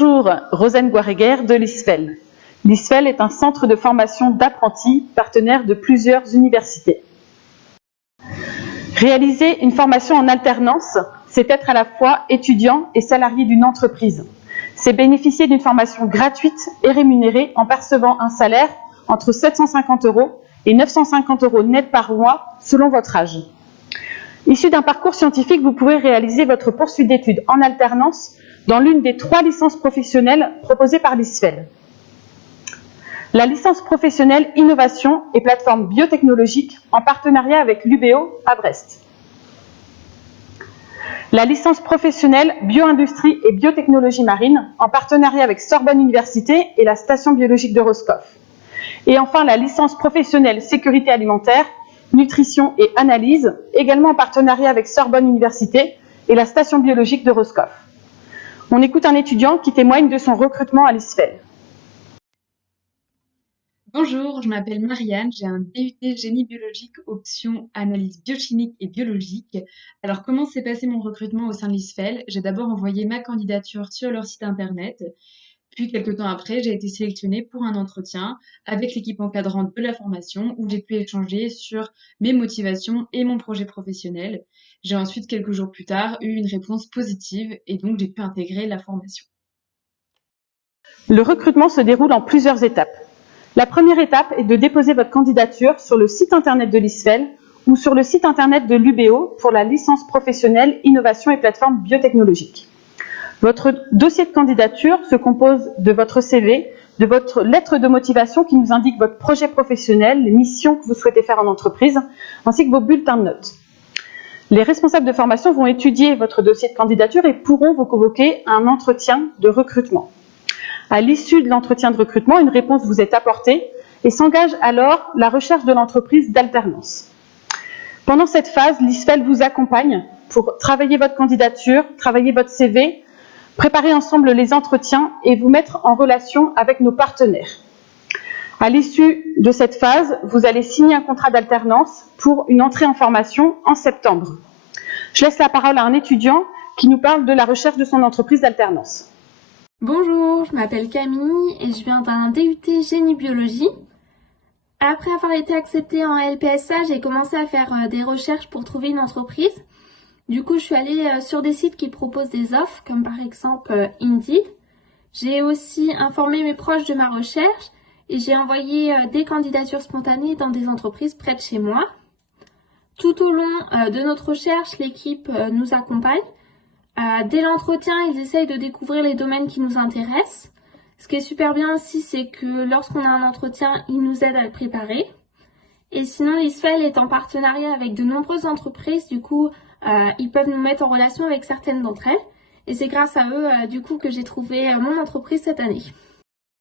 Bonjour, Rosane Guaréguer de l'ISFEL. L'ISFEL est un centre de formation d'apprentis partenaire de plusieurs universités. Réaliser une formation en alternance, c'est être à la fois étudiant et salarié d'une entreprise. C'est bénéficier d'une formation gratuite et rémunérée en percevant un salaire entre 750 € et 950 € net par mois selon votre âge. Issu d'un parcours scientifique, vous pouvez réaliser votre poursuite d'études en alternance dans l'une des 3 licences professionnelles proposées par l'ISFEL. La licence professionnelle Innovation et plateforme biotechnologique en partenariat avec l'UBO à Brest. La licence professionnelle Bioindustrie et biotechnologie marine en partenariat avec Sorbonne Université et la station biologique de Roscoff. Et enfin la licence professionnelle Sécurité alimentaire, Nutrition et analyse, également en partenariat avec Sorbonne Université et la station biologique de Roscoff. On écoute un étudiant qui témoigne de son recrutement à l'ISFEL. Bonjour, je m'appelle Marianne, j'ai un DUT génie biologique option analyse biochimique et biologique. Alors comment s'est passé mon recrutement au sein de l'ISFEL? J'ai d'abord envoyé ma candidature sur leur site internet, puis quelques temps après, j'ai été sélectionnée pour un entretien avec l'équipe encadrante de la formation où j'ai pu échanger sur mes motivations et mon projet professionnel. J'ai ensuite, quelques jours plus tard, eu une réponse positive et donc j'ai pu intégrer la formation. Le recrutement se déroule en plusieurs étapes. La première étape est de déposer votre candidature sur le site internet de l'ISFEL ou sur le site internet de l'UBO pour la licence professionnelle Innovation et plateforme biotechnologique. Votre dossier de candidature se compose de votre CV, de votre lettre de motivation qui nous indique votre projet professionnel, les missions que vous souhaitez faire en entreprise, ainsi que vos bulletins de notes. Les responsables de formation vont étudier votre dossier de candidature et pourront vous convoquer à un entretien de recrutement. À l'issue de l'entretien de recrutement, une réponse vous est apportée et s'engage alors la recherche de l'entreprise d'alternance. Pendant cette phase, l'ISFEL vous accompagne pour travailler votre candidature, travailler votre CV, préparer ensemble les entretiens et vous mettre en relation avec nos partenaires. À l'issue de cette phase, vous allez signer un contrat d'alternance pour une entrée en formation en septembre. Je laisse la parole à un étudiant qui nous parle de la recherche de son entreprise d'alternance. Bonjour, je m'appelle Camille et je viens d'un DUT génie biologie. Après avoir été acceptée en LPSA, j'ai commencé à faire des recherches pour trouver une entreprise. Du coup, je suis allée sur des sites qui proposent des offres, comme par exemple Indeed. J'ai aussi informé mes proches de ma recherche et j'ai envoyé des candidatures spontanées dans des entreprises près de chez moi. Tout au long de notre recherche, l'équipe nous accompagne. Dès l'entretien, ils essayent de découvrir les domaines qui nous intéressent. Ce qui est super bien aussi, c'est que lorsqu'on a un entretien, ils nous aident à le préparer. Et sinon, l'ISFEL est en partenariat avec de nombreuses entreprises. Du coup, ils peuvent nous mettre en relation avec certaines d'entre elles. Et c'est grâce à eux, du coup, que j'ai trouvé mon entreprise cette année.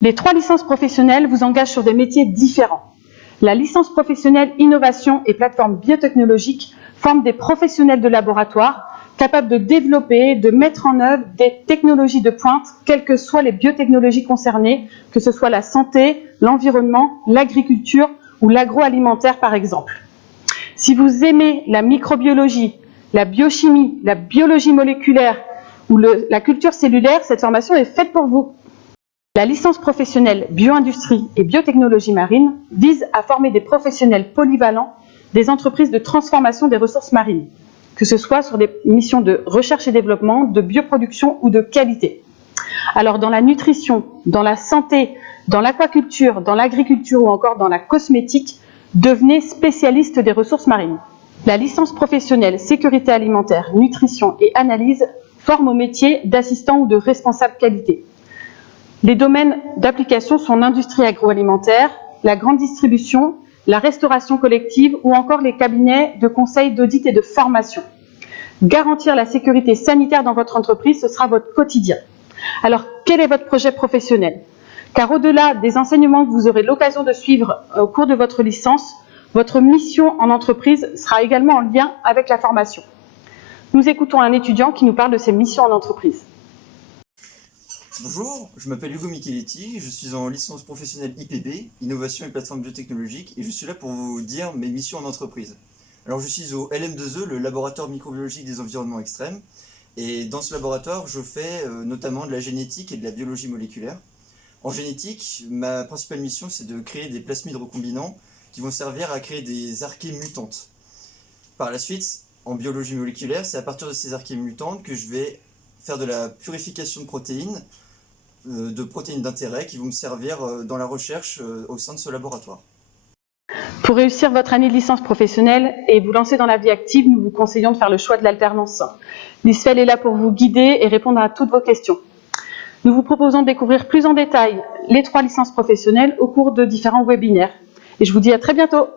Les 3 licences professionnelles vous engagent sur des métiers différents. La licence professionnelle Innovation et plateforme biotechnologique forme des professionnels de laboratoire capables de développer, de mettre en œuvre des technologies de pointe, quelles que soient les biotechnologies concernées, que ce soit la santé, l'environnement, l'agriculture ou l'agroalimentaire par exemple. Si vous aimez la microbiologie, la biochimie, la biologie moléculaire ou la culture cellulaire, cette formation est faite pour vous. La licence professionnelle Bioindustrie et biotechnologie marine vise à former des professionnels polyvalents des entreprises de transformation des ressources marines, que ce soit sur des missions de recherche et développement, de bioproduction ou de qualité. Alors dans la nutrition, dans la santé, dans l'aquaculture, dans l'agriculture ou encore dans la cosmétique, devenez spécialiste des ressources marines. La licence professionnelle Sécurité alimentaire, Nutrition et analyse forme au métier d'assistant ou de responsable qualité. Les domaines d'application sont l'industrie agroalimentaire, la grande distribution, la restauration collective ou encore les cabinets de conseil, d'audit et de formation. Garantir la sécurité sanitaire dans votre entreprise, ce sera votre quotidien. Alors, quel est votre projet professionnel? Car au-delà des enseignements que vous aurez l'occasion de suivre au cours de votre licence, votre mission en entreprise sera également en lien avec la formation. Nous écoutons un étudiant qui nous parle de ses missions en entreprise. Bonjour, je m'appelle Hugo Micheletti, je suis en licence professionnelle IPB, Innovation et plateforme biotechnologique, et je suis là pour vous dire mes missions en entreprise. Alors je suis au LM2E, le laboratoire microbiologique des environnements extrêmes, Et dans ce laboratoire, je fais notamment de la génétique et de la biologie moléculaire. En génétique, ma principale mission, c'est de créer des plasmides recombinants qui vont servir à créer des archées mutantes. Par la suite, en biologie moléculaire, c'est à partir de ces archées mutantes que je vais faire de la purification de protéines d'intérêt qui vont me servir dans la recherche au sein de ce laboratoire. Pour réussir votre année de licence professionnelle et vous lancer dans la vie active, nous vous conseillons de faire le choix de l'alternance. L'ISFEL est là pour vous guider et répondre à toutes vos questions. Nous vous proposons de découvrir plus en détail les 3 licences professionnelles au cours de différents webinaires. Et je vous dis à très bientôt.